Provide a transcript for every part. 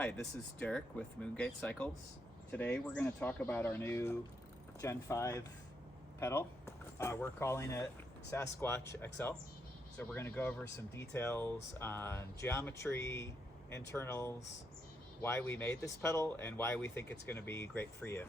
Hi, this is Derek with Moongate Cycles. Today we're going to talk about our new Gen 5 pedal. We're calling it Sasquatch XL. So we're going to go over some details on geometry, internals, why we made this pedal, and why we think it's going to be great for you.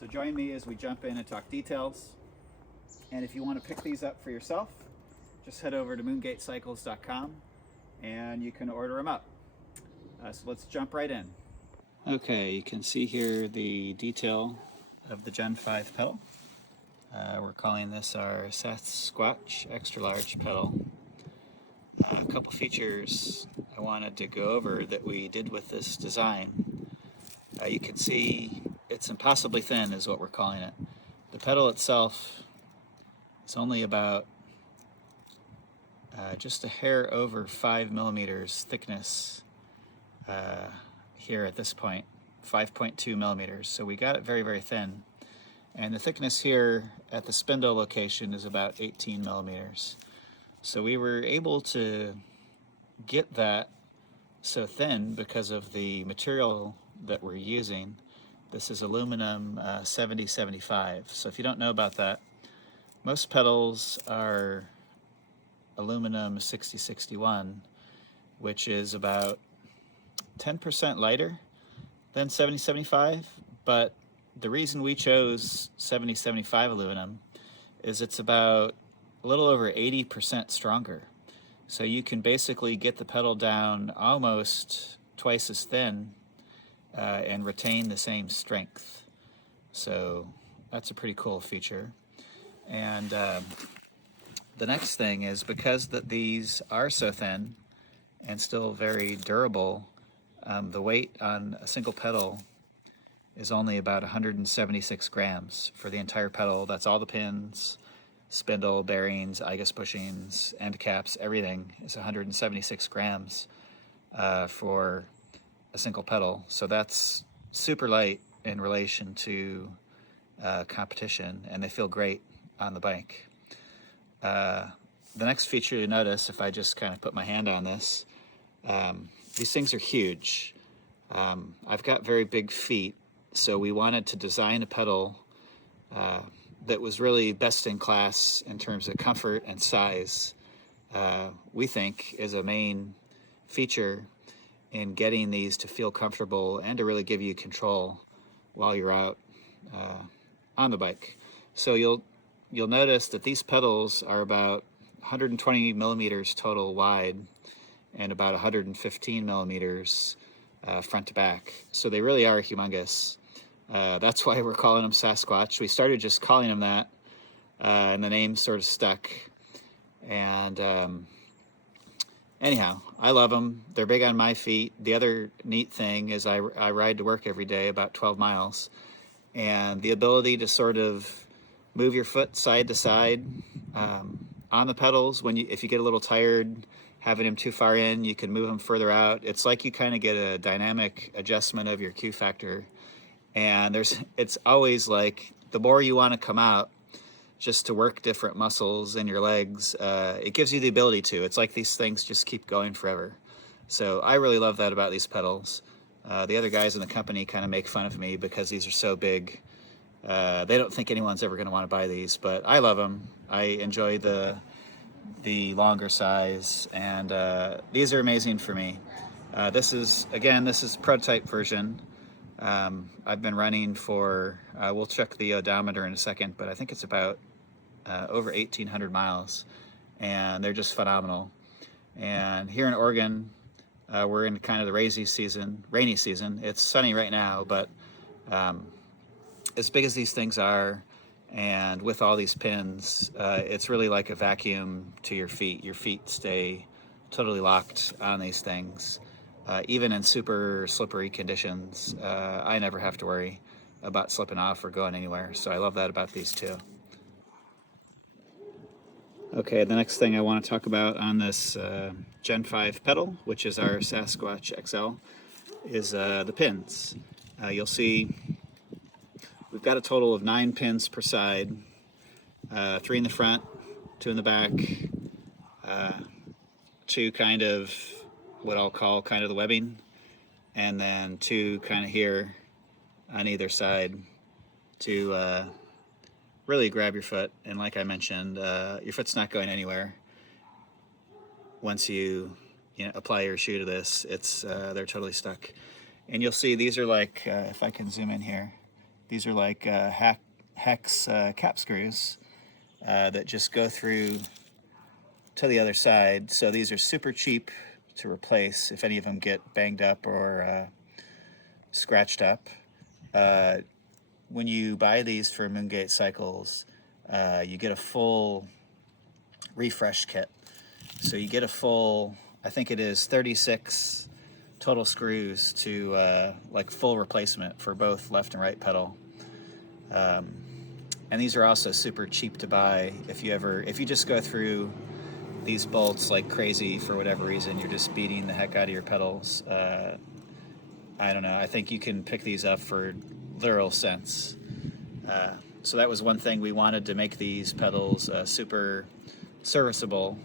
So join me as we jump in and talk details. And if you want to pick these up for yourself, just head over to moongatecycles.com and you can order them up. So let's jump right in. Okay, you can see here the detail of the Gen 5 pedal. We're calling this our Sasquatch Extra Large pedal. A couple features I wanted to go over that we did with this design. You can see it's impossibly thin is what we're calling it. The pedal itself is only about just a hair over 5 millimeters thickness here at this point, 5.2 millimeters. So we got it very, very thin. And the thickness here at the spindle location is about 18 millimeters. So we were able to get that so thin because of the material that we're using. This is aluminum 7075. So if you don't know about that, most pedals are aluminum 6061, which is about 10% lighter than 7075, but the reason we chose 7075 aluminum is it's about a little over 80% stronger. So you can basically get the pedal down almost twice as thin and retain the same strength. So that's a pretty cool feature. And the next thing is because these are so thin and still very durable, the weight on a single pedal is only about 176 grams for the entire pedal. That's all the pins, spindle, bearings, I guess bushings, end caps, everything is 176 grams for a single pedal. So that's super light in relation to competition, and they feel great on the bike. The next feature you notice, if I just kind of put my hand on this, these things are huge. I've got very big feet, so we wanted to design a pedal that was really best in class in terms of comfort and size. We think is a main feature in getting these to feel comfortable and to really give you control while you're out on the bike. So you'll notice that these pedals are about 120 millimeters total wide and about 115 millimeters front to back. So they really are humongous. That's why we're calling them Sasquatch. We started just calling them that, and the name sort of stuck. And anyhow, I love them. They're big on my feet. The other neat thing is I ride to work every day, about 12 miles. And the ability to sort of move your foot side to side on the pedals, if you get a little tired, having them too far in, you can move them further out. It's like you kind of get a dynamic adjustment of your Q factor. And it's always like the more you want to come out just to work different muscles in your legs, it gives you the ability to. It's like these things just keep going forever. So I really love that about these pedals. The other guys in the company kind of make fun of me because these are so big. They don't think anyone's ever going to want to buy these, but I love them. I enjoy the longer size, and these are amazing for me. This is prototype version. I've been running for, we'll check the odometer in a second, but I think it's about over 1,800 miles, and they're just phenomenal. And here in Oregon, we're in kind of the rainy season. It's sunny right now, but as big as these things are, and with all these pins, it's really like a vacuum to your feet. Your feet stay totally locked on these things. Even in super slippery conditions, I never have to worry about slipping off or going anywhere. So I love that about these too. Okay, the next thing I want to talk about on this Gen 5 pedal, which is our Sasquatch XL, is the pins. You'll see we've got a total of 9 pins per side, 3 in the front, 2 in the back, 2 kind of what I'll call kind of the webbing, and then 2 kind of here on either side to really grab your foot. And like I mentioned, your foot's not going anywhere once you apply your shoe to this. It's they're totally stuck. And you'll see these are like, if I can zoom in here, these are like hex cap screws that just go through to the other side. So these are super cheap to replace if any of them get banged up or scratched up. When you buy these for Moongate cycles, you get a full refresh kit. So you get a full, I think it is 36 total screws to like full replacement for both left and right pedal. And these are also super cheap to buy if you just go through these bolts like crazy for whatever reason, you're just beating the heck out of your pedals. I don't know, I think you can pick these up for literal cents. So that was one thing, we wanted to make these pedals super serviceable,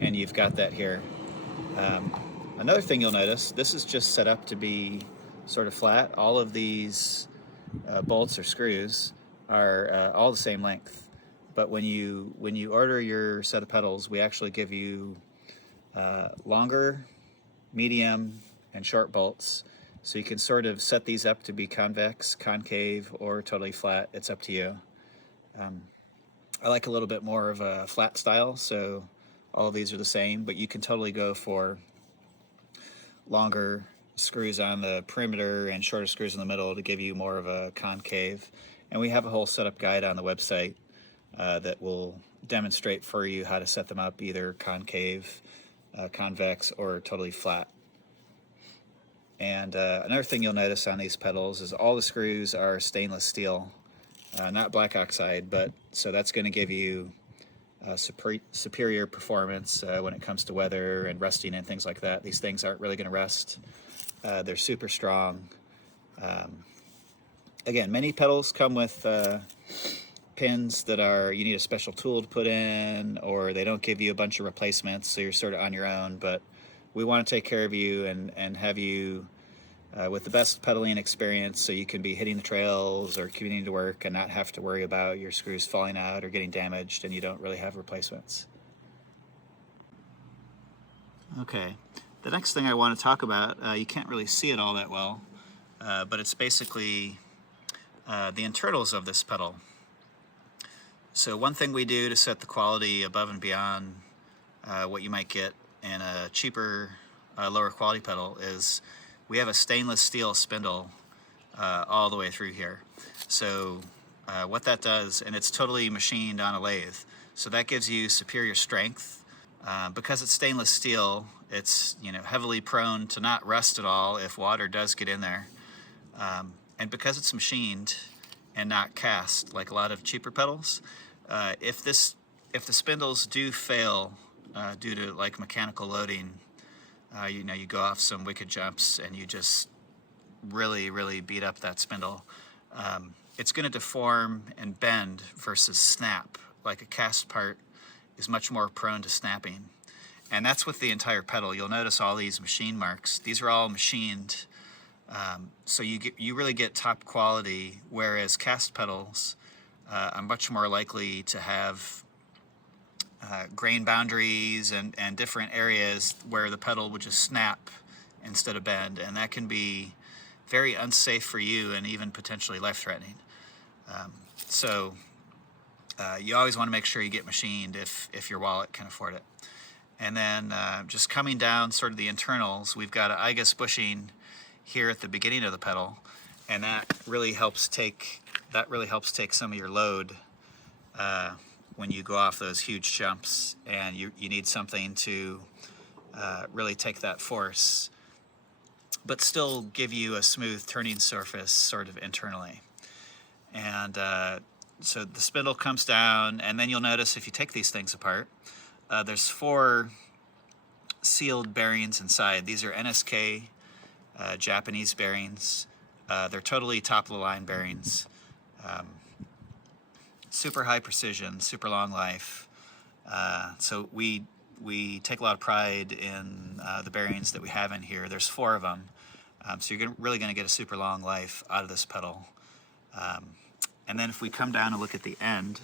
and you've got that here. Another thing you'll notice, this is just set up to be sort of flat. All of these bolts or screws are all the same length. But when you order your set of pedals, we actually give you longer, medium, and short bolts. So you can sort of set these up to be convex, concave, or totally flat. It's up to you. I like a little bit more of a flat style, so all of these are the same, but you can totally go for longer screws on the perimeter and shorter screws in the middle to give you more of a concave. And we have a whole setup guide on the website that will demonstrate for you how to set them up, either concave, convex, or totally flat. And another thing you'll notice on these pedals is all the screws are stainless steel, not black oxide, but so that's going to give you superior performance when it comes to weather and rusting and things like that. These things aren't really going to rust. They're super strong. Again, many pedals come with pins that you need a special tool to put in, or they don't give you a bunch of replacements, so you're sort of on your own. But we want to take care of you and have you with the best pedaling experience, so you can be hitting the trails or commuting to work and not have to worry about your screws falling out or getting damaged and you don't really have replacements. Okay, the next thing I want to talk about, you can't really see it all that well, but it's basically the internals of this pedal. So one thing we do to set the quality above and beyond what you might get in a cheaper, lower quality pedal is we have a stainless steel spindle all the way through here. So what that does, and it's totally machined on a lathe, so that gives you superior strength. Because it's stainless steel, it's heavily prone to not rust at all if water does get in there. And because it's machined and not cast like a lot of cheaper pedals, if the spindles do fail due to like mechanical loading, you go off some wicked jumps and you just really beat up that spindle, it's going to deform and bend versus snap. Like a cast part is much more prone to snapping. And that's with the entire pedal. You'll notice all these machine marks. These are all machined, so you really get top quality, whereas cast pedals are much more likely to have grain boundaries and different areas where the pedal would just snap instead of bend, and that can be very unsafe for you and even potentially life-threatening. So you always want to make sure you get machined if your wallet can afford it. And then just coming down sort of the internals, we've got an IGUS bushing here at the beginning of the pedal, and that really helps take some of your load when you go off those huge jumps, and you need something to really take that force, but still give you a smooth turning surface sort of internally. And so the spindle comes down, and then you'll notice if you take these things apart, there's 4 sealed bearings inside. These are NSK Japanese bearings. They're totally top-of-the-line bearings. Super high precision, super long life. So we take a lot of pride in the bearings that we have in here. There's 4 of them. So you're really going to get a super long life out of this pedal. And then if we come down and look at the end,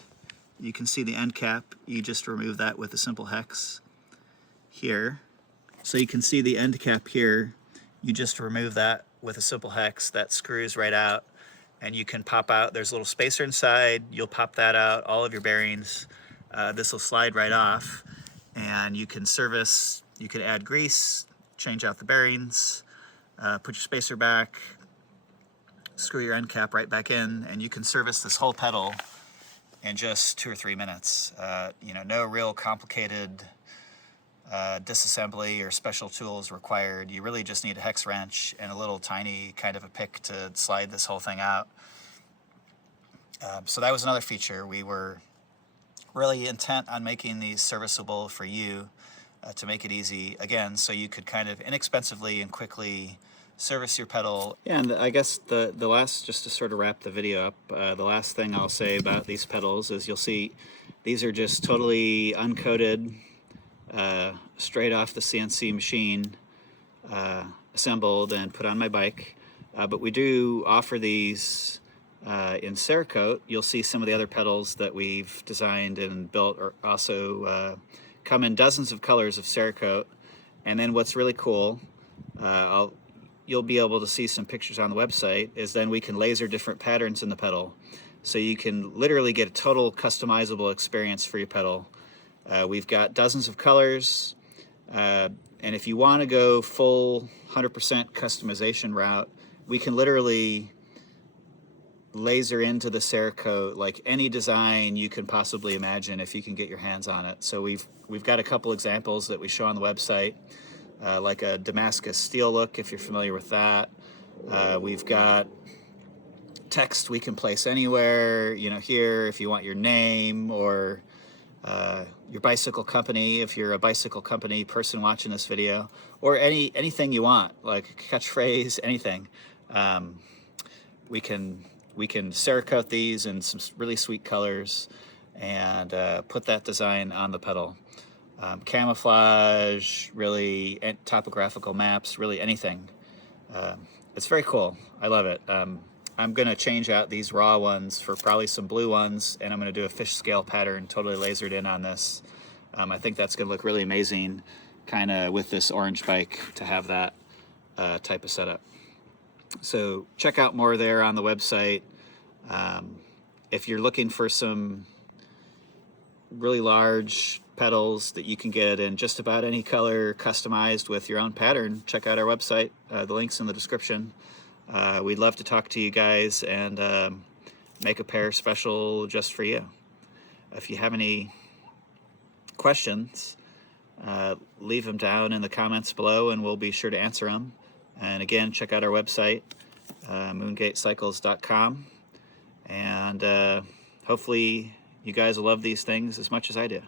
you can see the end cap. You just remove that with a simple hex here. So you can see the end cap here. You just remove that with a simple hex. That screws right out, and you can pop out. There's a little spacer inside. You'll pop that out, all of your bearings. This will slide right off, and you can service. You can add grease, change out the bearings, put your spacer back, screw your end cap right back in, and you can service this whole pedal in just 2 or 3 minutes. You know, no real complicated disassembly or special tools required. You really just need a hex wrench and a little tiny kind of a pick to slide this whole thing out. So that was another feature. We were really intent on making these serviceable for you, to make it easy, again, so you could kind of inexpensively and quickly service your pedal. Yeah, and I guess the last, just to sort of wrap the video up, the last thing I'll say about these pedals is you'll see these are just totally uncoated, straight off the CNC machine, assembled and put on my bike. But we do offer these in Cerakote. You'll see some of the other pedals that we've designed and built are also come in dozens of colors of Cerakote. And then what's really cool, you'll be able to see some pictures on the website, is then we can laser different patterns in the pedal. So you can literally get a total customizable experience for your pedal. We've got dozens of colors, and if you want to go full 100% customization route, we can literally laser into the Cerakote like any design you can possibly imagine if you can get your hands on it. So we've got a couple examples that we show on the website, like a Damascus steel look, if you're familiar with that. We've got text we can place anywhere, you know, here if you want your name, or your bicycle company if you're a bicycle company person watching this video, or anything you want, like catchphrase, anything. We can Cerakote these in some really sweet colors and put that design on the pedal. Camouflage, really, topographical maps, really anything. It's very cool. I love it. I'm going to change out these raw ones for probably some blue ones, and I'm going to do a fish scale pattern totally lasered in on this. I think that's going to look really amazing, kind of with this orange bike, to have that type of setup. So check out more there on the website. If you're looking for some really large pedals that you can get in just about any color, customized with your own pattern, check out our website. The link's in the description. We'd love to talk to you guys and make a pair special just for you. If you have any questions, leave them down in the comments below and we'll be sure to answer them. And again, check out our website, moongatecycles.com, and hopefully you guys will love these things as much as I do.